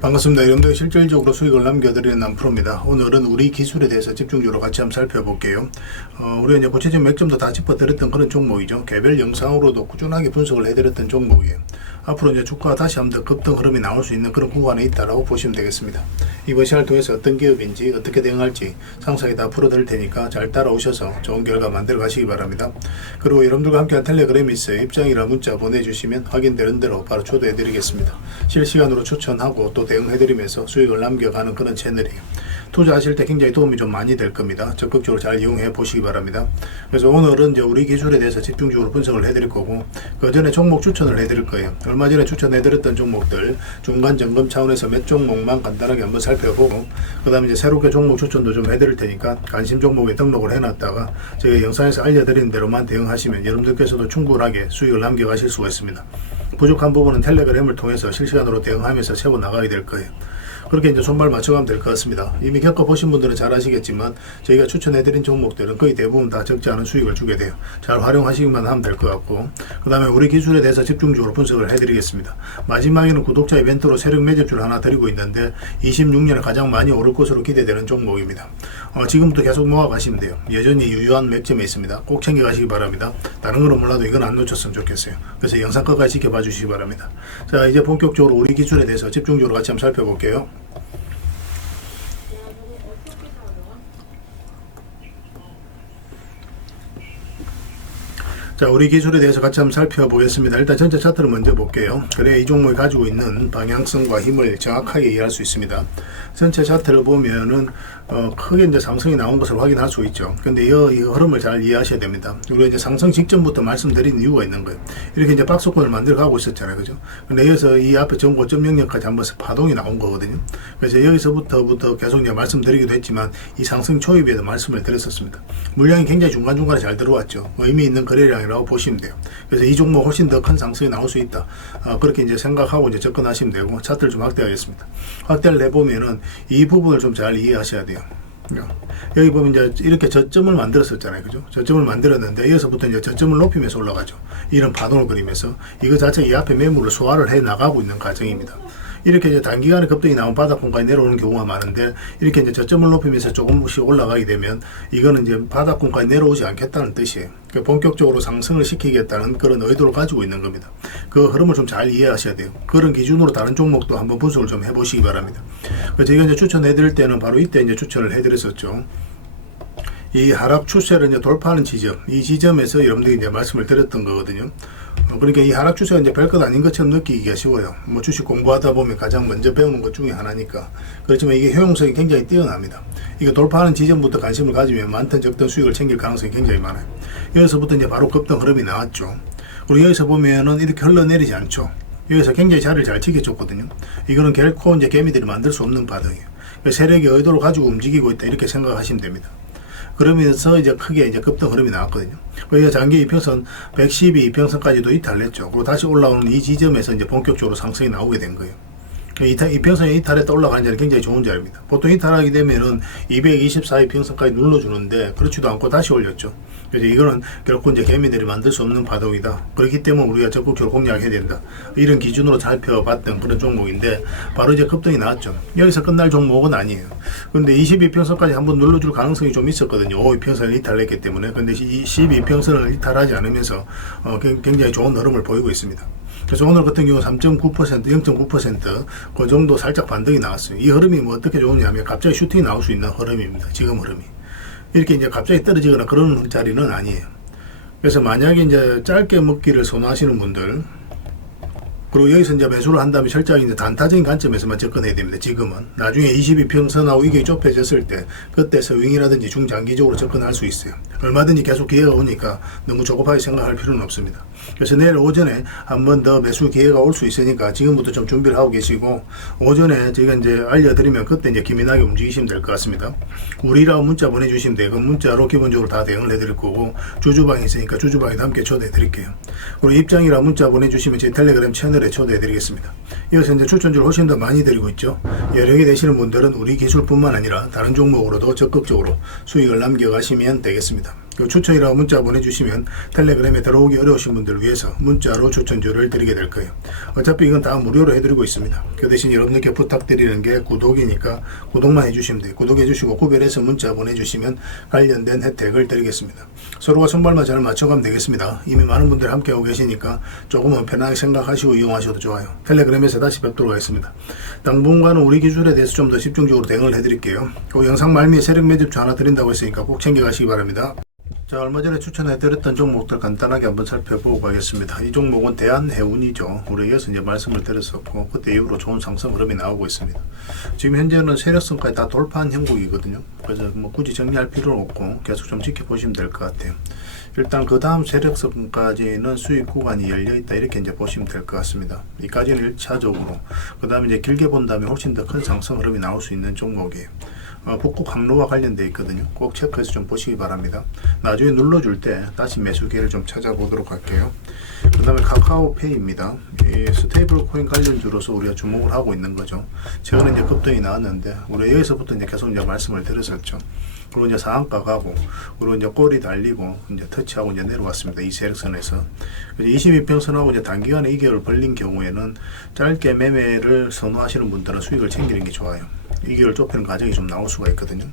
반갑습니다. 여러분들 실질적으로 수익을 남겨드리는 남프로입니다. 오늘은 우리 기술에 대해서 집중적으로 같이 한번 살펴볼게요. 어, 우리가 이제 구체적인 맥점도 다 짚어드렸던 그런 종목이죠. 개별 영상으로도 꾸준하게 분석을 해드렸던 종목이에요. 앞으로 이제 주가가 다시 한번 더 급등 흐름이 나올 수 있는 그런 구간에 있다라고 보시면 되겠습니다. 이번 시간을 통해서 어떤 기업인지 어떻게 대응할지 상세하게 다 풀어드릴 테니까 잘 따라오셔서 좋은 결과 만들어 가시기 바랍니다. 그리고 여러분들과 함께한 텔레그램이 있어요. 입장이나 문자 보내주시면 확인되는 대로 바로 초대해드리겠습니다. 실시간으로 추천하고 또 대응해드리면서 수익을 남겨가는 그런 채널이에요. 투자하실 때 굉장히 도움이 좀 많이 될 겁니다. 적극적으로 잘 이용해 보시기 바랍니다. 그래서 오늘은 이제 우리 기술에 대해서 집중적으로 분석을 해드릴 거고 그 전에 종목 추천을 해드릴 거예요. 얼마 전에 추천해드렸던 종목들 중간 점검 차원에서 몇 종목만 간단하게 한번 살펴보고 그 다음에 이제 새롭게 종목 추천도 좀 해드릴 테니까 관심 종목에 등록을 해놨다가 제가 영상에서 알려드린 대로만 대응하시면 여러분들께서도 충분하게 수익을 남겨가실 수가 있습니다. 부족한 부분은 텔레그램을 통해서 실시간으로 대응하면서 채워 나가야 될 거예요. 그렇게 이제 손발 맞춰가면 될 것 같습니다. 이미 겪어보신 분들은 잘 아시겠지만 저희가 추천해드린 종목들은 거의 대부분 다 적지 않은 수익을 주게 돼요. 잘 활용하시기만 하면 될 것 같고 그 다음에 우리 기술에 대해서 집중적으로 분석을 해드리겠습니다. 마지막에는 구독자 이벤트로 세력 매집주를 하나 드리고 있는데 26년에 가장 많이 오를 것으로 기대되는 종목입니다. 어, 지금부터 계속 모아가시면 돼요. 여전히 유효한 맥점에 있습니다. 꼭 챙겨가시기 바랍니다. 다른 거는 몰라도 이건 안 놓쳤으면 좋겠어요. 그래서 영상 끝까지 지켜봐 주시기 바랍니다. 자 이제 본격적으로 우리 기술에 대해서 집중적으로 같이 한번 살펴볼게요. 자, 우리 기술에 대해서 같이 한번 살펴보겠습니다. 일단 전체 차트를 먼저 볼게요. 그래야 이 종목이 가지고 있는 방향성과 힘을 정확하게 이해할 수 있습니다. 전체 차트를 보면은 어, 크게 이제 상승이 나온 것을 확인할 수 있죠. 근데 이, 이 흐름을 잘 이해하셔야 됩니다. 우리가 이제 상승 직전부터 말씀드린 이유가 있는 거예요. 이렇게 이제 박스권을 만들어 가고 있었잖아요. 그죠? 근데 여기서 이 앞에 전 고점 영역까지 한번 파동이 나온 거거든요. 그래서 여기서부터부터 계속 이제 말씀드리기도 했지만 이 상승 초입에도 말씀을 드렸었습니다. 물량이 굉장히 중간중간에 잘 들어왔죠. 의미 있는 거래량이라고 보시면 돼요. 그래서 이 종목 훨씬 더 큰 상승이 나올 수 있다. 어, 그렇게 이제 생각하고 이제 접근하시면 되고 차트를 좀 확대하겠습니다. 확대를 해보면은 이 부분을 좀 잘 이해하셔야 돼요. 여기 보면 이제 이렇게 저점을 만들었었잖아요. 그죠? 저점을 만들었는데 여기서부터 이제 저점을 높이면서 올라가죠. 이런 파동을 그리면서 이거 자체가 이 앞에 매물을 소화를 해 나가고 있는 과정입니다. 이렇게 이제 단기간에 급등이 나온 바닥권까지 내려오는 경우가 많은데 이렇게 이제 저점을 높이면서 조금씩 올라가게 되면 이거는 이제 바닥권까지 내려오지 않겠다는 뜻이에요. 그러니까 본격적으로 상승을 시키겠다는 그런 의도를 가지고 있는 겁니다. 그 흐름을 좀 잘 이해하셔야 돼요. 그런 기준으로 다른 종목도 한번 분석을 좀 해보시기 바랍니다. 그래서 저희가 이제 추천해드릴 때는 바로 이때 이제 추천을 해드렸었죠. 이 하락 추세를 이제 돌파하는 지점, 이 지점에서 여러분들이 이제 말씀을 드렸던 거거든요. 어, 그러니까 이 하락 추세가 이제 별것 아닌 것처럼 느끼기가 쉬워요. 뭐 주식 공부하다 보면 가장 먼저 배우는 것 중에 하나니까. 그렇지만 이게 효용성이 굉장히 뛰어납니다. 이거 돌파하는 지점부터 관심을 가지면 많든 적든 수익을 챙길 가능성이 굉장히 많아요. 여기서부터 이제 바로 급등 흐름이 나왔죠. 그리고 여기서 보면은 이렇게 흘러내리지 않죠. 여기서 굉장히 자리를 잘 지켜줬거든요. 이거는 결코 이제 개미들이 만들 수 없는 바닥이에요. 그러니까 세력이 의도를 가지고 움직이고 있다 이렇게 생각하시면 됩니다. 그러면서 이제 크게 이제 급등 흐름이 나왔거든요. 그래서 장기 이평선 112 이평선까지도 이탈했죠. 그리고 다시 올라오는 이 지점에서 이제 본격적으로 상승이 나오게 된 거예요. 이탈, 이평선이 이탈했다 올라가는 자리는 굉장히 좋은 자리입니다. 보통 이탈하게 되면은 224 이평선까지 눌러주는데 그렇지도 않고 다시 올렸죠. 그래서 이거는 결코 이제 개미들이 만들 수 없는 바닥이다. 그렇기 때문에 우리가 적극적으로 공략해야 된다. 이런 기준으로 살펴봤던 그런 종목인데 바로 이제 급등이 나왔죠. 여기서 끝날 종목은 아니에요. 근데 22평선까지 한번 눌러줄 가능성이 좀 있었거든요. 5 이평선을 이탈했기 때문에. 근데 이 12평선을 이탈하지 않으면서 어, 굉장히 좋은 흐름을 보이고 있습니다. 그래서 오늘 같은 경우 3.9%, 0.9%그 정도 살짝 반등이 나왔어요. 이 흐름이 뭐 어떻게 좋으냐면 갑자기 슈팅이 나올 수 있는 흐름입니다. 지금 흐름이. 이렇게 이제 갑자기 떨어지거나 그런 자리는 아니에요. 그래서 만약에 이제 짧게 먹기를 선호하시는 분들, 그리고 여기서 이제 매수를 한다면 철저하게 이제 단타적인 관점에서만 접근해야 됩니다. 지금은. 나중에 22평선하고 이게 좁혀졌을 때, 그때 서윙이라든지 중장기적으로 접근할 수 있어요. 얼마든지 계속 기회가 오니까 너무 조급하게 생각할 필요는 없습니다. 그래서 내일 오전에 한 번 더 매수 기회가 올 수 있으니까 지금부터 좀 준비를 하고 계시고, 오전에 제가 이제 알려드리면 그때 이제 기민하게 움직이시면 될 것 같습니다. 우리라고 문자 보내주시면 돼요. 그 문자로 기본적으로 다 대응을 해드릴 거고, 주주방이 있으니까 주주방에도 함께 초대해 드릴게요. 그리고 입장이라 문자 보내주시면 제 텔레그램 채널 채널에 초대해 드리겠습니다. 이어서 이제 추천주를 훨씬 더 많이 드리고 있죠. 여력이 되시는 분들은 우리 기술뿐만 아니라 다른 종목으로도 적극적으로 수익을 남겨가시면 되겠습니다. 그 추천이라고 문자 보내주시면 텔레그램에 들어오기 어려우신 분들을 위해서 문자로 추천주를 드리게 될 거예요. 어차피 이건 다 무료로 해드리고 있습니다. 그 대신 여러분들께 부탁드리는 게 구독이니까 구독만 해주시면 돼요. 구독해주시고 구별해서 문자 보내주시면 관련된 혜택을 드리겠습니다. 서로가 손발만 잘 맞춰가면 되겠습니다. 이미 많은 분들 함께하고 계시니까 조금은 편하게 생각하시고 이용하셔도 좋아요. 텔레그램에서 다시 뵙도록 하겠습니다. 당분간은 우리 기술에 대해서 좀 더 집중적으로 대응을 해드릴게요. 그 영상 말미에 세력 매집주 하나 드린다고 했으니까 꼭 챙겨가시기 바랍니다. 자, 얼마 전에 추천해드렸던 종목들 간단하게 한번 살펴보고 가겠습니다. 이 종목은 대한해운이죠. 우리 에서 이제 말씀을 드렸었고, 그때 이후로 좋은 상승 흐름이 나오고 있습니다. 지금 현재는 세력성까지 다 돌파한 형국이거든요. 그래서 뭐 굳이 정리할 필요는 없고, 계속 좀 지켜보시면 될 것 같아요. 일단 그 다음 세력성까지는 수익 구간이 열려있다. 이렇게 이제 보시면 될 것 같습니다. 이까지는 1차적으로. 그 다음에 이제 길게 본다면 훨씬 더 큰 상승 흐름이 나올 수 있는 종목이에요. 어, 북극 항로와 관련되어 있거든요. 꼭 체크해서 좀 보시기 바랍니다. 나중에 눌러줄 때 다시 매수 기회를 좀 찾아보도록 할게요. 그 다음에 카카오페이입니다. 이 스테이블 코인 관련주로서 우리가 주목을 하고 있는 거죠. 최근에 이제 급등이 나왔는데, 우리 여기서부터 이제 계속 이제 말씀을 드렸었죠. 그리고 이제 상한가 가고, 그리고 이제 꼬리 달리고, 이제 터치하고 이제 내려왔습니다. 이 세력선에서. 22평선하고 이제 단기간에 2개월 벌린 경우에는 짧게 매매를 선호하시는 분들은 수익을 챙기는 게 좋아요. 2개월 좁히는 과정이 좀 나올 수가 있거든요.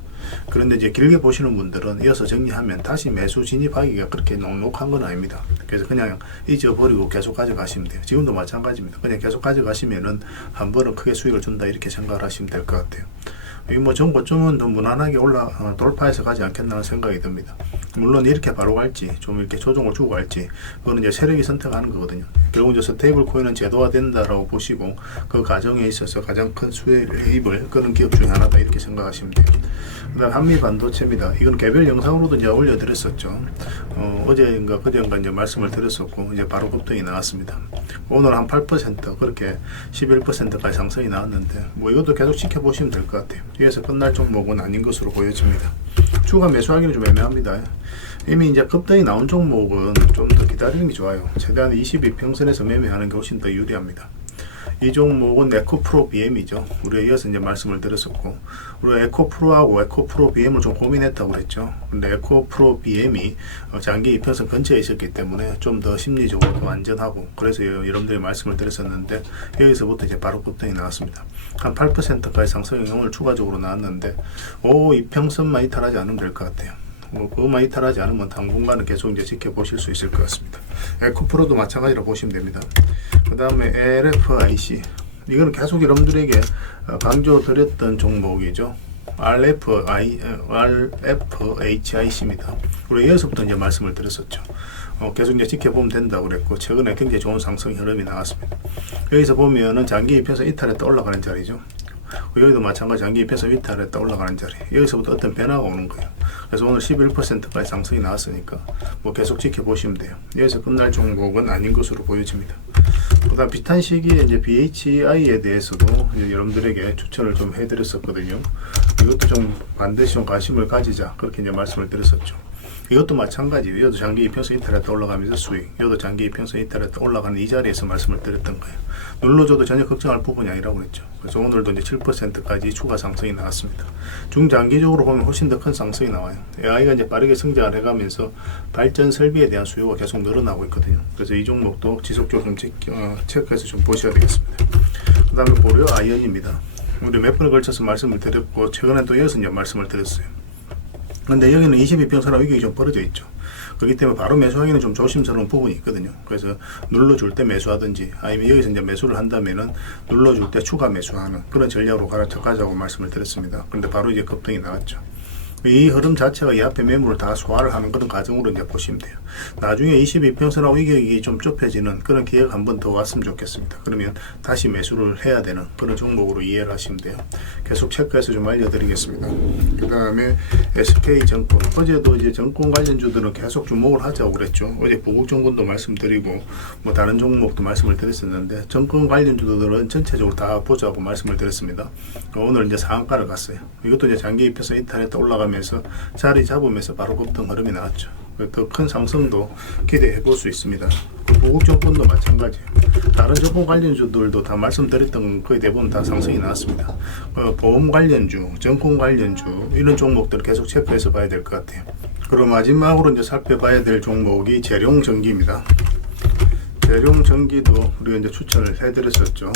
그런데 이제 길게 보시는 분들은 이어서 정리하면 다시 매수 진입하기가 그렇게 녹록한 건 아닙니다. 그래서 그냥 잊어버리고 계속 가져가시면 돼요. 지금도 마찬가지입니다. 그냥 계속 가져가시면은 한 번은 크게 수익을 준다 이렇게 생각을 하시면 될 것 같아요. 이뭐 정고점은 더 무난하게 올라 어, 돌파해서 가지 않겠나 생각이 듭니다. 물론 이렇게 바로 갈지 좀 이렇게 조정을 주고 갈지 그거는 이제 세력이 선택하는 거거든요. 결국 이제 스테이블 코인은 제도화된다라고 보시고 그 과정에 있어서 가장 큰 수혜입을 그런 기업 중에 하나다 이렇게 생각하시면 돼요. 그다음 한미 반도체입니다. 이건 개별 영상으로도 이제 올려드렸었죠. 어, 어제인가 그제인가 이제 말씀을 드렸었고 이제 바로 급등이 나왔습니다. 오늘 한 8% 그렇게 11%까지 상승이 나왔는데 뭐 이것도 계속 지켜보시면 될 것 같아요. 뒤에서 끝날 종목은 아닌 것으로 보여집니다. 추가 매수하기는 좀 애매합니다. 이미 이제 급등이 나온 종목은 좀 더 기다리는 게 좋아요. 최대한 22평선에서 매매하는 게 훨씬 더 유리합니다. 이 종목은 에코프로 BM이죠. 우리가 이어서 이제 말씀을 드렸었고, 우리가 에코프로하고 에코프로 BM을 좀 고민했다고 그랬죠. 근데 에코프로 BM이 어, 장기 이평선 근처에 있었기 때문에 좀 더 심리적으로 더 안전하고, 그래서 여- 여러분들이 말씀을 드렸었는데, 여기서부터 이제 바로 급등이 나왔습니다. 한 8%까지 상승이 오늘 추가적으로 나왔는데, 오, 이평선만 이탈하지 않으면 될 것 같아요. 뭐 그것만 이탈하지 않으면 당분간은 계속 이제 지켜보실 수 있을 것 같습니다. 에코프로도 마찬가지로 보시면 됩니다. 그 다음에 LFIC 이거는 계속 여러분들에게 어, 강조드렸던 종목이죠. RFI, RFHIC입니다. 우리 여기서부터 이제 말씀을 드렸었죠. 어, 계속 이제 지켜보면 된다고 그랬고, 최근에 굉장히 좋은 상승 흐름이 나왔습니다. 여기서 보면은 장기 입혀서 이탈했다 올라가는 자리죠. 여기도 마찬가지 장기 입혀서 이탈했다 올라가는 자리. 여기서부터 어떤 변화가 오는 거예요. 그래서 오늘 11%까지 상승이 나왔으니까 뭐 계속 지켜보시면 돼요. 여기서 끝날 종목은 아닌 것으로 보여집니다. 그다음 비슷한 시기에 이제 BHI에 대해서도 이제 여러분들에게 추천을 좀 해드렸었거든요. 이것도 좀 반드시 좀 관심을 가지자 그렇게 이제 말씀을 드렸었죠. 이것도 마찬가지예요. 이것도 장기 이평선 이탈했다 올라가면서 수익, 이것도 장기 이평선 이탈했다 올라가는 이 자리에서 말씀을 드렸던 거예요. 눌러줘도 전혀 걱정할 부분이 아니라고 그랬죠. 그래서 오늘도 이제 7%까지 추가 상승이 나왔습니다. 중장기적으로 보면 훨씬 더 큰 상승이 나와요. AI가 이제 빠르게 성장을 해가면서 발전 설비에 대한 수요가 계속 늘어나고 있거든요. 그래서 이 종목도 지속적으로 좀 체, 어, 체크해서 좀 보셔야 되겠습니다. 그 다음에 보려 아이언입니다. 우리 몇 번에 걸쳐서 말씀을 드렸고, 최근에 또 이어서 이제 말씀을 드렸어요. 근데 여기는 22평선하고 위격이 좀 벌어져 있죠. 그렇기 때문에 바로 매수하기는 좀 조심스러운 부분이 있거든요. 그래서 눌러줄 때 매수하든지 아니면 여기서 이제 매수를 한다면은 눌러줄 때 추가 매수하는 그런 전략으로 가자고 말씀을 드렸습니다. 근데 바로 이제 급등이 나왔죠. 이 흐름 자체가 이 앞에 매물을 다 소화를 하는 그런 과정으로 이제 보시면 돼요. 나중에 22평선하고 이격이 좀 좁혀지는 그런 기회가 한 번 더 왔으면 좋겠습니다. 그러면 다시 매수를 해야 되는 그런 종목으로 이해를 하시면 돼요. 계속 체크해서 좀 알려드리겠습니다. 그 다음에 SK증권. 어제도 이제 정권 관련주들은 계속 주목을 하자고 그랬죠. 어제 보국정권도 말씀드리고 뭐 다른 종목도 말씀을 드렸었는데 정권 관련주들은 전체적으로 다 보자고 말씀을 드렸습니다. 오늘 이제 상한가를 갔어요. 이것도 이제 장기 입혀서 이탈했다 올라가 면서 자리 잡으면서 바로 급등 흐름이 나왔죠. 더 큰 상승도 기대해 볼 수 있습니다. 그 보국 정권도 마찬가지예요. 다른 정권 관련주들도 다 말씀드렸던 거의 대부분 다 상승이 나왔습니다. 어, 보험 관련주, 정권 관련주 이런 종목들 계속 체크해서 봐야 될 것 같아요. 그리고 마지막으로 이제 살펴봐야 될 종목이 재룡전기입니다. 재룡전기도 우리가 이제 추천을 해드렸었죠.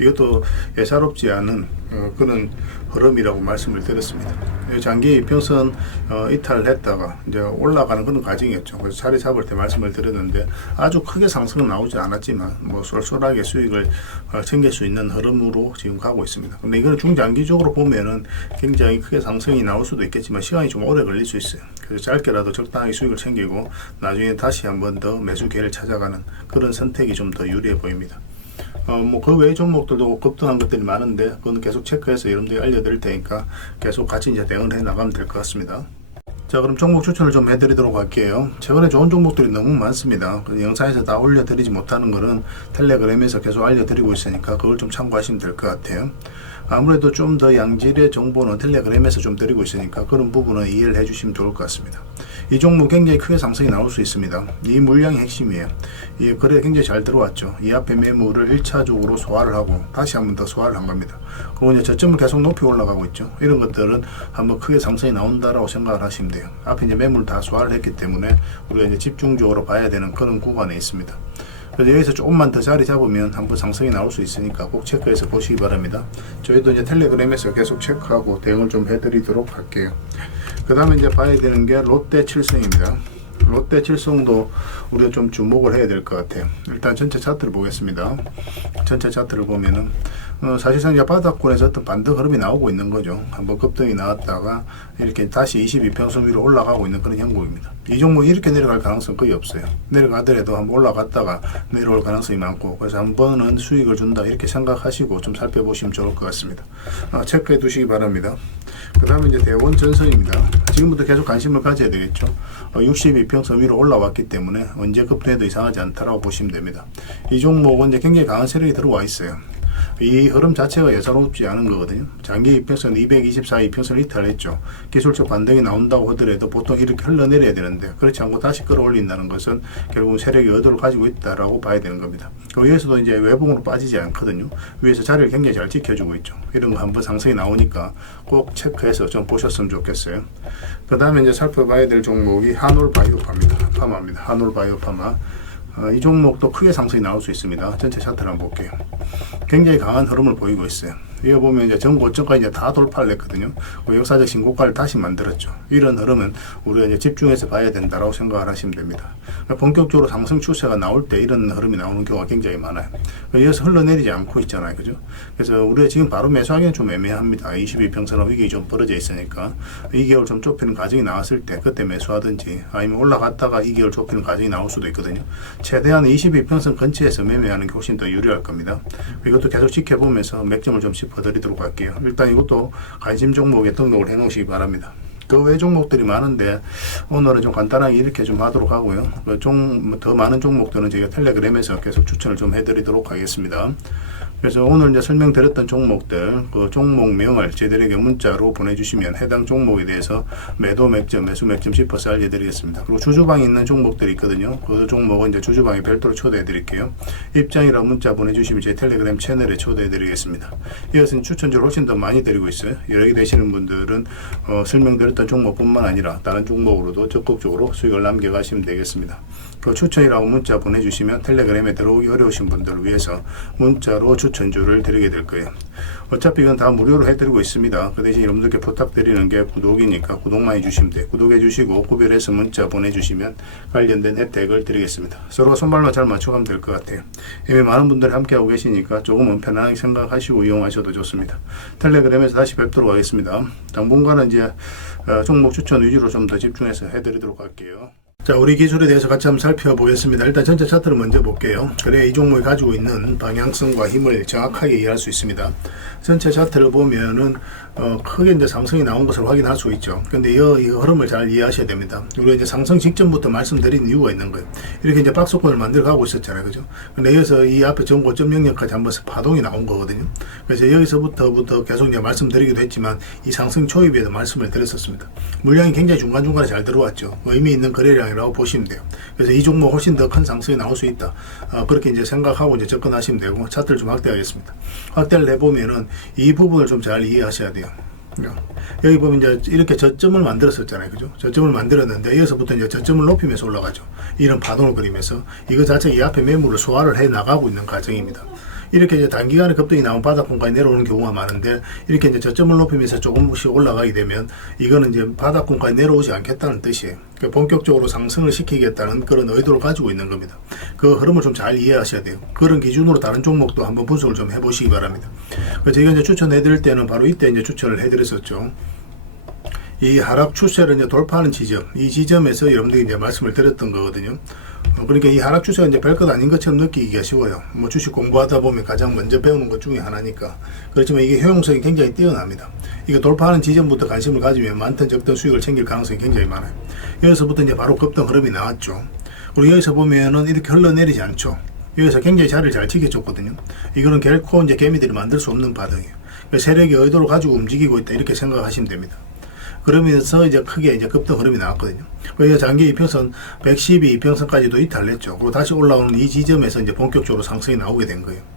이것도 예사롭지 않은 어, 그런 흐름이라고 말씀을 드렸습니다. 이 장기 이평선 어, 이탈했다가 이제 올라가는 그런 과정이었죠. 그래서 자리 잡을 때 말씀을 드렸는데 아주 크게 상승은 나오지 않았지만 뭐 쏠쏠하게 수익을 어, 챙길 수 있는 흐름으로 지금 가고 있습니다. 근데 이거는 중장기적으로 보면은 굉장히 크게 상승이 나올 수도 있겠지만 시간이 좀 오래 걸릴 수 있어요. 그래서 짧게라도 적당히 수익을 챙기고 나중에 다시 한 번 더 매수 기회를 찾아가는 그런 선택이 좀 더 유리해 보입니다. 어, 뭐, 그 외의 종목들도 급등한 것들이 많은데, 그건 계속 체크해서 여러분들이 알려드릴 테니까 계속 같이 이제 대응을 해 나가면 될 것 같습니다. 자, 그럼 종목 추천을 좀 해드리도록 할게요. 최근에 좋은 종목들이 너무 많습니다. 그 영상에서 다 올려드리지 못하는 거는 텔레그램에서 계속 알려드리고 있으니까 그걸 좀 참고하시면 될 것 같아요. 아무래도 좀 더 양질의 정보는 텔레그램에서 좀 드리고 있으니까 그런 부분은 이해를 해주시면 좋을 것 같습니다. 이 종목 굉장히 크게 상승이 나올 수 있습니다. 이 물량이 핵심이에요. 이 거래 굉장히 잘 들어왔죠. 이 앞에 매물을 1차적으로 소화를 하고 다시 한번 더 소화를 한 겁니다. 그리고 이제 저점을 계속 높이 올라가고 있죠. 이런 것들은 한번 크게 상승이 나온다라고 생각을 하시면 돼요. 앞에 이제 매물 다 소화를 했기 때문에 우리가 이제 집중적으로 봐야 되는 그런 구간에 있습니다. 그래서 여기서 조금만 더 자리 잡으면 한번 상승이 나올 수 있으니까 꼭 체크해서 보시기 바랍니다. 저희도 이제 텔레그램에서 계속 체크하고 대응을 좀 해드리도록 할게요. 그 다음에 이제 봐야 되는 게 롯데 칠성입니다. 롯데 칠성도 우리가 좀 주목을 해야 될 것 같아요. 일단 전체 차트를 보겠습니다. 전체 차트를 보면은 어, 사실상 이제 바닥권에서 어떤 반등 흐름이 나오고 있는 거죠. 한번 급등이 나왔다가 이렇게 다시 22평선 위로 올라가고 있는 그런 형국입니다. 이 종목이 이렇게 내려갈 가능성 거의 없어요. 내려가더라도 한번 올라갔다가 내려올 가능성이 많고 그래서 한 번은 수익을 준다 이렇게 생각하시고 좀 살펴보시면 좋을 것 같습니다. 아, 체크해 두시기 바랍니다. 그 다음에 이제 대원 전선입니다. 지금부터 계속 관심을 가져야 되겠죠. 어, 62평선 위로 올라왔기 때문에 언제 급등해도 이상하지 않다라고 보시면 됩니다. 이 종목은 이제 굉장히 강한 세력이 들어와 있어요. 이 흐름 자체가 예사롭지 않은 거거든요. 장기 이평선 224 이평선을 이탈했죠. 기술적 반등이 나온다고 하더라도 보통 이렇게 흘러내려야 되는데 그렇지 않고 다시 끌어올린다는 것은 결국 세력이 의도를 가지고 있다라고 봐야 되는 겁니다. 그 위에서도 이제 외봉으로 빠지지 않거든요. 위에서 자리를 굉장히 잘 지켜주고 있죠. 이런 거 한번 상승이 나오니까 꼭 체크해서 좀 보셨으면 좋겠어요. 그 다음에 이제 살펴봐야 될 종목이 한올 바이오파입니다. 파마입니다. 한올 바이오파마. 어, 이 종목도 크게 상승이 나올 수 있습니다. 전체 차트를 한번 볼게요. 굉장히 강한 흐름을 보이고 있어요. 이거 보면 이제 전 고점까지 이제 다 돌파를 했거든요. 그 역사적 신고가를 다시 만들었죠. 이런 흐름은 우리가 이제 집중해서 봐야 된다라고 생각을 하시면 됩니다. 그러니까 본격적으로 상승 추세가 나올 때 이런 흐름이 나오는 경우가 굉장히 많아요. 그러니까 이어서 흘러내리지 않고 있잖아요. 그죠? 그래서 우리가 지금 바로 매수하기는 좀 애매합니다. 22평선은 위기 좀 벌어져 있으니까 2개월 좀 좁히는 과정이 나왔을 때 그때 매수하든지 아니면 올라갔다가 2개월 좁히는 과정이 나올 수도 있거든요. 최대한 22평선 근처에서 매매하는 게 훨씬 더 유리할 겁니다. 이것도 계속 지켜보면서 맥점을 좀 짚어 드리도록 할게요. 일단 이것도 관심 종목에 등록을 해 놓으시기 바랍니다. 그 외 종목들이 많은데 오늘은 좀 간단하게 이렇게 좀 하도록 하고요. 그 종, 더 많은 종목들은 제가 텔레그램에서 계속 추천을 좀 해드리도록 하겠습니다. 그래서 오늘 이제 설명드렸던 종목들 그 종목명을 저희들에게 문자로 보내주시면 해당 종목에 대해서 매도 맥점, 매수 맥점 짚어서 알려드리겠습니다. 그리고 주주방에 있는 종목들이 있거든요. 그 종목은 이제 주주방에 별도로 초대해 드릴게요. 입장이라고 문자 보내주시면 제 텔레그램 채널에 초대해 드리겠습니다. 이것은 추천주를 훨씬 더 많이 드리고 있어요. 여러 개 되시는 분들은 어, 설명드렸던 종목뿐만 아니라 다른 종목으로도 적극적으로 수익을 남겨가시면 되겠습니다. 그 추천이라고 문자 보내주시면 텔레그램에 들어오기 어려우신 분들을 위해서 문자로 추천 주를 드리게 될 거예요. 어차피 이건 다 무료로 해드리고 있습니다. 그 대신 여러분들께 부탁드리는 게 구독이니까 구독만 해주시면 돼요. 구독해 주시고 구별해서 문자 보내주시면 관련된 혜택을 드리겠습니다. 서로가 손발만 잘 맞춰가면 될 것 같아요. 이미 많은 분들이 함께하고 계시니까 조금은 편안하게 생각하시고 이용하셔도 좋습니다. 텔레그램에서 다시 뵙도록 하겠습니다. 당분간은 이제 어, 종목 추천 위주로 좀 더 집중해서 해드리도록 할게요. 자, 우리 기술에 대해서 같이 한번 살펴보겠습니다. 일단 전체 차트를 먼저 볼게요. 그래야 이 종목이 가지고 있는 방향성과 힘을 정확하게 이해할 수 있습니다. 전체 차트를 보면은 어, 크게 이제 상승이 나온 것을 확인할 수 있죠. 근데 이, 이 흐름을 잘 이해하셔야 됩니다. 우리가 이제 상승 직전부터 말씀드린 이유가 있는 거예요. 이렇게 이제 박스권을 만들어 가고 있었잖아요. 그죠? 근데 여기서 이 앞에 전 고점 영역까지 한번 파동이 나온 거거든요. 그래서 여기서부터부터 계속 이제 말씀드리기도 했지만 이 상승 초입에도 말씀을 드렸었습니다. 물량이 굉장히 중간중간에 잘 들어왔죠. 의미 있는 거래량이라고 보시면 돼요. 그래서 이 종목 훨씬 더 큰 상승이 나올 수 있다. 어, 그렇게 이제 생각하고 이제 접근하시면 되고 차트를 좀 확대하겠습니다. 확대를 해보면은 이 부분을 좀 잘 이해하셔야 돼요. 여기 보면 이제 이렇게 저점을 만들었었잖아요. 그죠? 저점을 만들었는데 여기서부터 이제 저점을 높이면서 올라가죠. 이런 파동을 그리면서 이거 자체 이 앞에 매물을 소화를 해 나가고 있는 과정입니다. 이렇게 이제 단기간에 급등이 나온 바닥권까지 내려오는 경우가 많은데 이렇게 이제 저점을 높이면서 조금씩 올라가게 되면 이거는 이제 바닥권까지 내려오지 않겠다는 뜻이에요. 그러니까 본격적으로 상승을 시키겠다는 그런 의도를 가지고 있는 겁니다. 그 흐름을 좀 잘 이해하셔야 돼요. 그런 기준으로 다른 종목도 한번 분석을 좀 해보시기 바랍니다. 그래서 제가 이제 추천해드릴 때는 바로 이때 이제 추천을 해드렸었죠. 이 하락 추세를 이제 돌파하는 지점, 이 지점에서 여러분들이 이제 말씀을 드렸던 거거든요. 어, 그러니까 이 하락 추세가 이제 별것 아닌 것처럼 느끼기가 쉬워요. 뭐 주식 공부하다 보면 가장 먼저 배우는 것 중에 하나니까. 그렇지만 이게 효용성이 굉장히 뛰어납니다. 이거 돌파하는 지점부터 관심을 가지면 많든 적든 수익을 챙길 가능성이 굉장히 많아요. 여기서부터 이제 바로 급등 흐름이 나왔죠. 그리고 여기서 보면은 이렇게 흘러내리지 않죠. 여기서 굉장히 자리를 잘 지켜줬거든요. 이거는 결코 이제 개미들이 만들 수 없는 바닥이에요. 세력이 의도를 가지고 움직이고 있다 이렇게 생각하시면 됩니다. 그러면서 이제 크게 이제 급등 흐름이 나왔거든요. 그래서 장기 이평선 112 이평선까지도 이탈했죠. 그리고 다시 올라오는 이 지점에서 이제 본격적으로 상승이 나오게 된 거예요.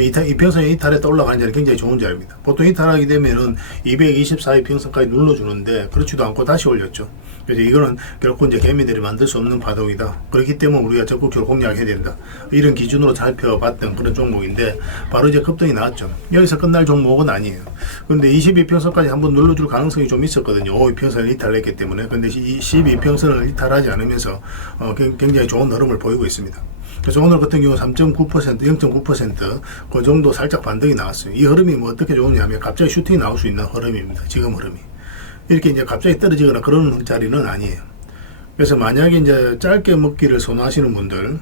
이탈, 이 평선이 이탈했다 올라가는 자리는 굉장히 좋은 자리입니다. 보통 이탈하게 되면은 224 이평선까지 눌러주는데 그렇지도 않고 다시 올렸죠. 그래서 이거는 결코 이제 개미들이 만들 수 없는 파동이다. 그렇기 때문에 우리가 적극적으로 공략해야 된다. 이런 기준으로 살펴봤던 그런 종목인데 바로 이제 급등이 나왔죠. 여기서 끝날 종목은 아니에요. 근데 22평선까지 한번 눌러줄 가능성이 좀 있었거든요. 5이평선을 이탈했기 때문에. 근데 이 12평선을 이탈하지 않으면서 어, 굉장히 좋은 흐름을 보이고 있습니다. 그래서 오늘 같은 경우 3.9%, 0.9%그 정도 살짝 반등이 나왔어요. 이 흐름이 뭐 어떻게 좋으냐면 갑자기 슈팅이 나올 수 있는 흐름입니다. 지금 흐름이. 이렇게 이제 갑자기 떨어지거나 그런 자리는 아니에요. 그래서 만약에 이제 짧게 먹기를 선호하시는 분들,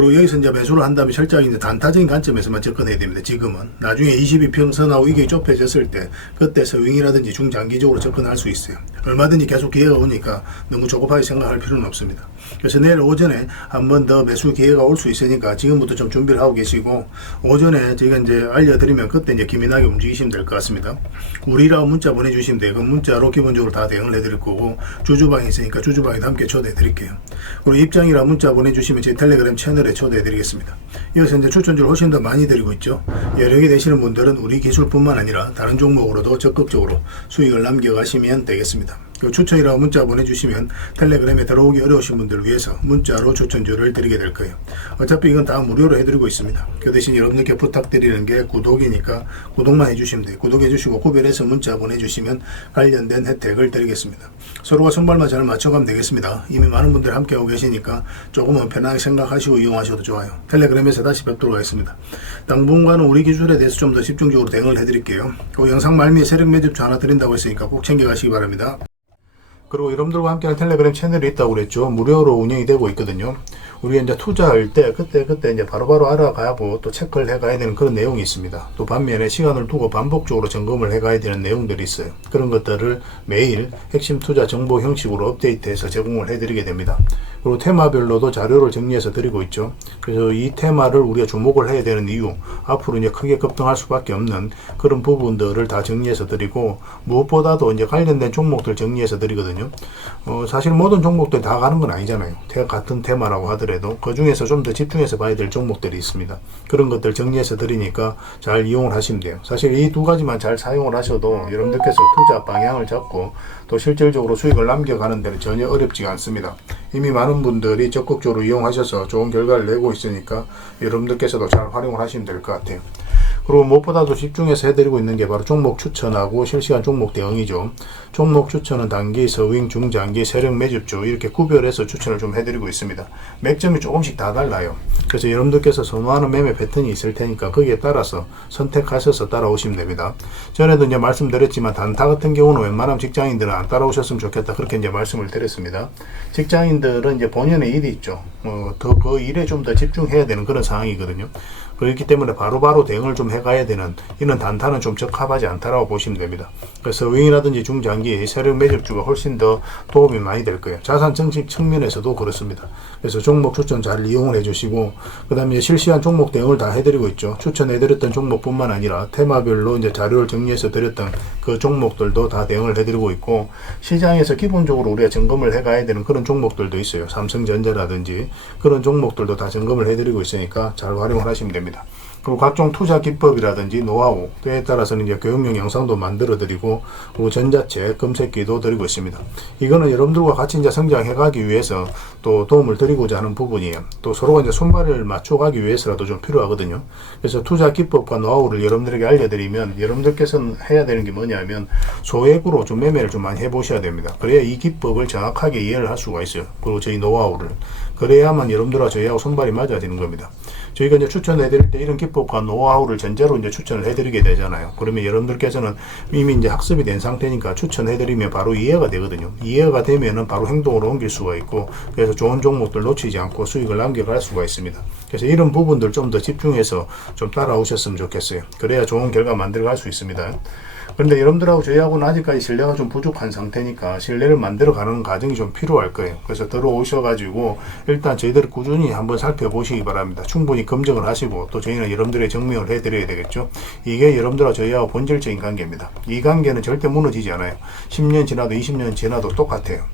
그리고 여기서 이제 매수를 한다면 철저하게 이제 단타적인 관점에서만 접근해야 됩니다. 지금은. 나중에 22평선하고 이게 좁혀졌을 때, 그때 서윙이라든지 중장기적으로 접근할 수 있어요. 얼마든지 계속 기회가 오니까 너무 조급하게 생각할 필요는 없습니다. 그래서 내일 오전에 한 번 더 매수 기회가 올 수 있으니까 지금부터 좀 준비를 하고 계시고, 오전에 저희가 이제 알려드리면 그때 이제 기민하게 움직이시면 될 것 같습니다. 우리라고 문자 보내주시면 돼요. 그 문자로 기본적으로 다 대응을 해드릴 거고, 주주방이 있으니까 주주방에도 함께 초대해 드릴게요. 그리고 입장이라 문자 보내주시면 제 텔레그램 채널에 초대해 드리겠습니다. 이어서 이제 추천주를 훨씬 더 많이 드리고 있죠. 여력이 되시는 분들은 우리 기술뿐만 아니라 다른 종목으로도 적극적으로 수익을 남겨가시면 되겠습니다. 그 추천이라고 문자 보내주시면 텔레그램에 들어오기 어려우신 분들을 위해서 문자로 추천주를 드리게 될 거예요. 어차피 이건 다 무료로 해드리고 있습니다. 그 대신 여러분들께 부탁드리는 게 구독이니까 구독만 해주시면 돼요. 구독해주시고 구별해서 문자 보내주시면 관련된 혜택을 드리겠습니다. 서로가 손발만 잘 맞춰가면 되겠습니다. 이미 많은 분들 함께하고 계시니까 조금은 편하게 생각하시고 이용하셔도 좋아요. 텔레그램에서 다시 뵙도록 하겠습니다. 당분간은 우리 기술에 대해서 좀 더 집중적으로 대응을 해드릴게요. 그 영상 말미에 세력 매집주 하나 드린다고 했으니까 꼭 챙겨가시기 바랍니다. 그리고 여러분들과 함께하는 텔레그램 채널이 있다고 그랬죠. 무료로 운영이 되고 있거든요. 우리가 이제 투자할 때 그때 그때 이제 바로 바로 알아가고 또 체크를 해가야 되는 그런 내용이 있습니다. 또 반면에 시간을 두고 반복적으로 점검을 해가야 되는 내용들이 있어요. 그런 것들을 매일 핵심 투자 정보 형식으로 업데이트해서 제공을 해드리게 됩니다. 그리고 테마별로도 자료를 정리해서 드리고 있죠. 그래서 이 테마를 우리가 주목을 해야 되는 이유, 앞으로 이제 크게 급등할 수밖에 없는 그런 부분들을 다 정리해서 드리고 무엇보다도 이제 관련된 종목들 정리해서 드리거든요. 어, 사실 모든 종목들 다 가는 건 아니잖아요. 테, 같은 테마라고 하더라도 그 중에서 좀 더 집중해서 봐야 될 종목들이 있습니다. 그런 것들 정리해서 드리니까 잘 이용을 하시면 돼요. 사실 이 두 가지만 잘 사용을 하셔도 여러분들께서 투자 방향을 잡고 또 실질적으로 수익을 남겨가는 데는 전혀 어렵지가 않습니다. 이미 많은 분들이 적극적으로 이용하셔서 좋은 결과를 내고 있으니까 여러분들께서도 잘 활용을 하시면 될 것 같아요. 그리고 무엇보다도 집중해서 해드리고 있는 게 바로 종목 추천하고 실시간 종목 대응이죠. 종목 추천은 단기, 서윙, 중장기, 세력 매집주 이렇게 구별해서 추천을 좀 해드리고 있습니다. 맥점이 조금씩 다 달라요. 그래서 여러분들께서 선호하는 매매 패턴이 있을 테니까 거기에 따라서 선택하셔서 따라오시면 됩니다. 전에도 이제 말씀드렸지만 단타 같은 경우는 웬만하면 직장인들은 안 따라오셨으면 좋겠다 그렇게 이제 말씀을 드렸습니다. 직장인들은 이제 본연의 일이 있죠. 어, 더그 일에 좀 더 집중해야 되는 그런 상황이거든요. 그렇기 때문에 바로 바로 대응을 좀 해가야 되는 이런 단타는 좀 적합하지 않다라고 보시면 됩니다. 그래서 서윙이라든지 중장기 세력 매집주가 훨씬 더 도움이 많이 될 거예요. 자산 정식 측면에서도 그렇습니다. 그래서 종목 추천 잘 이용을 해주시고 그 다음에 실시간 종목 대응을 다 해드리고 있죠. 추천해드렸던 종목뿐만 아니라 테마별로 이제 자료를 정리해서 드렸던 그 종목들도 다 대응을 해드리고 있고 시장에서 기본적으로 우리가 점검을 해가야 되는 그런 종목들도 있어요. 삼성전자라든지 그런 종목들도 다 점검을 해드리고 있으니까 잘 활용을 하시면 됩니다. 그리고 각종 투자 기법이라든지 노하우, 때에 따라서는 이제 교육용 영상도 만들어 드리고, 그리고 전자책, 검색기도 드리고 있습니다. 이거는 여러분들과 같이 이제 성장해 가기 위해서 또 도움을 드리고자 하는 부분이에요. 또 서로가 이제 손발을 맞춰 가기 위해서라도 좀 필요하거든요. 그래서 투자 기법과 노하우를 여러분들에게 알려드리면 여러분들께서는 해야 되는 게 뭐냐면 소액으로 좀 매매를 좀 많이 해보셔야 됩니다. 그래야 이 기법을 정확하게 이해를 할 수가 있어요. 그리고 저희 노하우를. 그래야만 여러분들과 저희하고 손발이 맞아지는 겁니다. 저희가 이제 추천해 드릴 때 이런 기법과 노하우를 전제로 이제 추천을 해 드리게 되잖아요. 그러면 여러분들께서는 이미 이제 학습이 된 상태니까 추천해 드리면 바로 이해가 되거든요. 이해가 되면은 바로 행동으로 옮길 수가 있고 그래서 좋은 종목들 놓치지 않고 수익을 남겨갈 수가 있습니다. 그래서 이런 부분들 좀 더 집중해서 좀 따라오셨으면 좋겠어요. 그래야 좋은 결과 만들어 갈 수 있습니다. 그런데 여러분들하고 저희하고는 아직까지 신뢰가 좀 부족한 상태니까 신뢰를 만들어 가는 과정이 좀 필요할 거예요. 그래서 들어오셔가지고 일단 저희들을 꾸준히 한번 살펴보시기 바랍니다. 충분히 검증을 하시고 또 저희는 여러분들의 증명을 해드려야 되겠죠. 이게 여러분들과 저희하고 본질적인 관계입니다. 이 관계는 절대 무너지지 않아요. 10년 지나도 20년 지나도 똑같아요.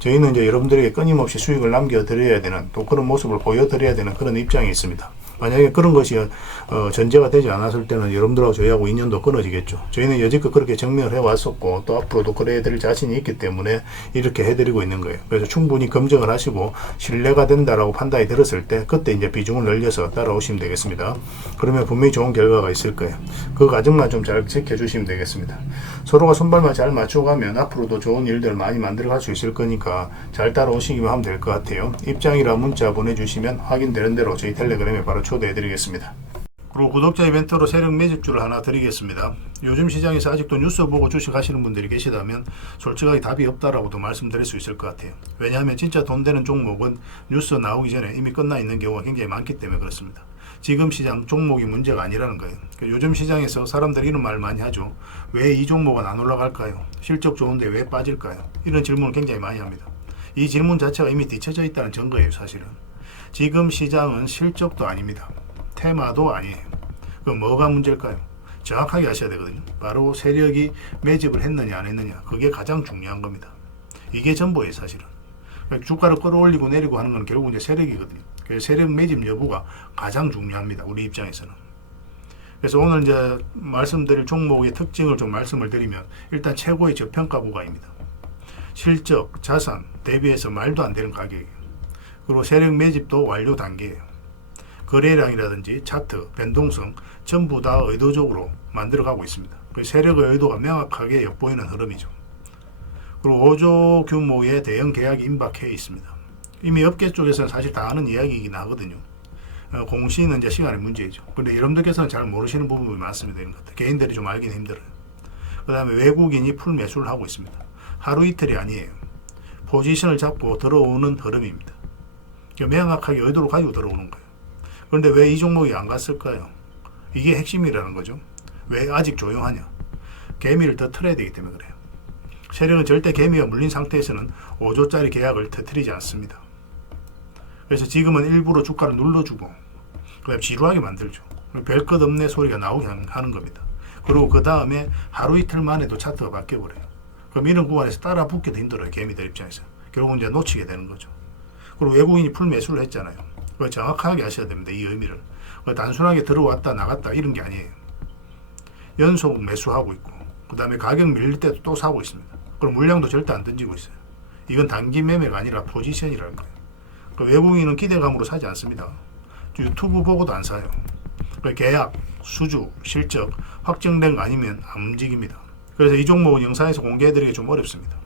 저희는 이제 여러분들에게 끊임없이 수익을 남겨드려야 되는 또 그런 모습을 보여드려야 되는 그런 입장이 있습니다. 만약에 그런 것이 어, 전제가 되지 않았을 때는 여러분들하고 저희하고 인연도 끊어지겠죠. 저희는 여지껏 그렇게 정리를 해왔었고 또 앞으로도 그래야 될 자신이 있기 때문에 이렇게 해드리고 있는 거예요. 그래서 충분히 검증을 하시고 신뢰가 된다라고 판단이 들었을 때 그때 이제 비중을 늘려서 따라오시면 되겠습니다. 그러면 분명히 좋은 결과가 있을 거예요. 그 과정만 좀 잘 지켜주시면 되겠습니다. 서로가 손발만 잘 맞춰가면 앞으로도 좋은 일들을 많이 만들어갈 수 있을 거니까 잘 따라오시기만 하면 될 것 같아요. 입장이라 문자 보내주시면 확인되는 대로 저희 텔레그램에 바로 초대해 드리겠습니다. 그리고 구독자 이벤트로 세력 매집주를 하나 드리겠습니다. 요즘 시장에서 아직도 뉴스 보고 주식 하시는 분들이 계시다면 솔직하게 답이 없다라고도 말씀드릴 수 있을 것 같아요. 왜냐하면 진짜 돈 되는 종목은 뉴스 나오기 전에 이미 끝나 있는 경우가 굉장히 많기 때문에 그렇습니다. 지금 시장 종목이 문제가 아니라는 거예요. 그러니까 요즘 시장에서 사람들이 이런 말 많이 하죠. 왜 이 종목은 안 올라갈까요? 실적 좋은데 왜 빠질까요? 이런 질문을 굉장히 많이 합니다. 이 질문 자체가 이미 뒤쳐져 있다는 증거예요, 사실은. 지금 시장은 실적도 아닙니다. 테마도 아니에요. 그 뭐가 문제일까요? 정확하게 아셔야 되거든요. 바로 세력이 매집을 했느냐 안 했느냐 그게 가장 중요한 겁니다. 이게 전부예요 사실은. 그러니까 주가를 끌어올리고 내리고 하는 건 결국 이제 세력이거든요. 그래서 세력 매집 여부가 가장 중요합니다. 우리 입장에서는. 그래서 오늘 이제 말씀드릴 종목의 특징을 좀 말씀을 드리면 일단 최고의 저평가 구간입니다. 실적, 자산 대비해서 말도 안 되는 가격이에요. 그리고 세력 매집도 완료 단계예요. 거래량이라든지 차트, 변동성 전부 다 의도적으로 만들어가고 있습니다. 그 세력의 의도가 명확하게 엿보이는 흐름이죠. 그리고 5조 규모의 대형 계약이 임박해 있습니다. 이미 업계 쪽에서는 사실 다 아는 이야기이긴 하거든요. 어, 공시는 이제 시간의 문제이죠. 근데 여러분들께서는 잘 모르시는 부분이 많습니다. 이런 것들. 개인들이 좀 알긴 힘들어요. 그 다음에 외국인이 풀 매수를 하고 있습니다. 하루 이틀이 아니에요. 포지션을 잡고 들어오는 흐름입니다. 명확하게 의도를 가지고 들어오는 거예요. 그런데 왜 이 종목이 안 갔을까요? 이게 핵심이라는 거죠. 왜 아직 조용하냐? 개미를 더 틀어야 되기 때문에 그래요. 세력은 절대 개미가 물린 상태에서는 5조짜리 계약을 터뜨리지 않습니다. 그래서 지금은 일부러 주가를 눌러주고 그다음 지루하게 만들죠. 별것 없네 소리가 나오게 하는 겁니다. 그리고 그 다음에 하루 이틀 만에도 차트가 바뀌어버려요. 그럼 이런 구간에서 따라 붙기도 힘들어요. 개미들 입장에서. 결국은 이제 놓치게 되는 거죠. 그리고 외국인이 풀 매수를 했잖아요. 그걸 정확하게 아셔야 됩니다. 이 의미를. 단순하게 들어왔다 나갔다 이런 게 아니에요. 연속 매수하고 있고 그 다음에 가격 밀릴 때도 또 사고 있습니다. 그럼 물량도 절대 안 던지고 있어요. 이건 단기 매매가 아니라 포지션이라는 거예요. 그 외국인은 기대감으로 사지 않습니다. 유튜브 보고도 안 사요. 그 계약, 수주, 실적 확정된 거 아니면 안 움직입니다. 그래서 이 종목은 영상에서 공개해드리기 좀 어렵습니다.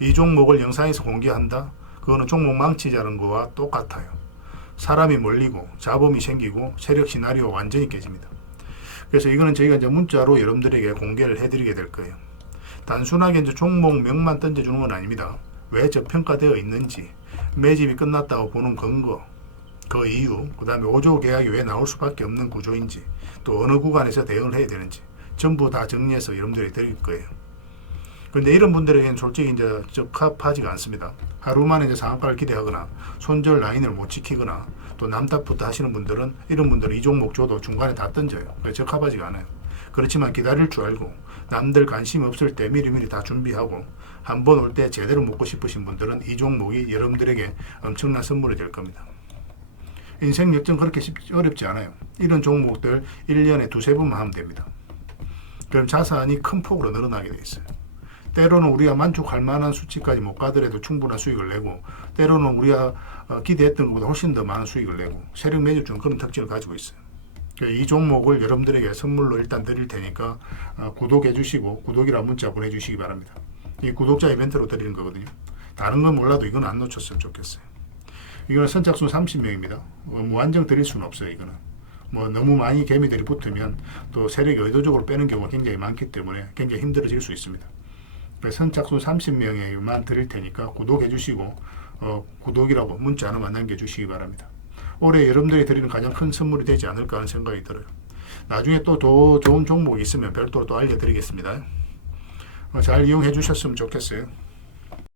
이 종목을 영상에서 공개한다? 그거는 종목 망치자는 거와 똑같아요. 사람이 몰리고 자본이 생기고 세력 시나리오 완전히 깨집니다. 그래서 이거는 저희가 이제 문자로 여러분들에게 공개를 해드리게 될 거예요. 단순하게 이제 종목명만 던져주는 건 아닙니다. 왜 저평가되어 있는지, 매집이 끝났다고 보는 근거, 그 이유, 그 다음에 5조 계약이 왜 나올 수밖에 없는 구조인지, 또 어느 구간에서 대응을 해야 되는지, 전부 다 정리해서 여러분들이 드릴 거예요. 근데 이런 분들에게는 솔직히 이제 적합하지가 않습니다. 하루 만에 이제 상한가를 기대하거나 손절 라인을 못 지키거나 또 남탓부터 하시는 분들은 이런 분들은 이 종목 줘도 중간에 다 던져요. 그래서 적합하지가 않아요. 그렇지만 기다릴 줄 알고 남들 관심 없을 때 미리미리 다 준비하고 한 번 올 때 제대로 먹고 싶으신 분들은 이 종목이 여러분들에게 엄청난 선물이 될 겁니다. 인생 역전 그렇게 쉽, 어렵지 않아요. 이런 종목들 1년에 두세 번만 하면 됩니다. 그럼 자산이 큰 폭으로 늘어나게 돼 있어요. 때로는 우리가 만족할 만한 수치까지 못 가더라도 충분한 수익을 내고 때로는 우리가 어, 기대했던 것보다 훨씬 더 많은 수익을 내고 세력 매집주는 그런 특징을 가지고 있어요. 이 종목을 여러분들에게 선물로 일단 드릴 테니까 어, 구독해 주시고 구독이라 문자 보내주시기 바랍니다. 이 구독자 이벤트로 드리는 거거든요. 다른 건 몰라도 이건 안 놓쳤으면 좋겠어요. 이거는 선착순 30명입니다. 뭐 완전 드릴 수는 없어요. 이거는 뭐 너무 많이 개미들이 붙으면 또 세력이 의도적으로 빼는 경우가 굉장히 많기 때문에 굉장히 힘들어질 수 있습니다. 선착순 30명에만 드릴 테니까 구독해 주시고 어, 구독이라고 문자 하나만 남겨주시기 바랍니다. 올해 여러분들이 드리는 가장 큰 선물이 되지 않을까 하는 생각이 들어요. 나중에 또 더 좋은 종목이 있으면 별도로 또 알려드리겠습니다. 어, 잘 이용해 주셨으면 좋겠어요.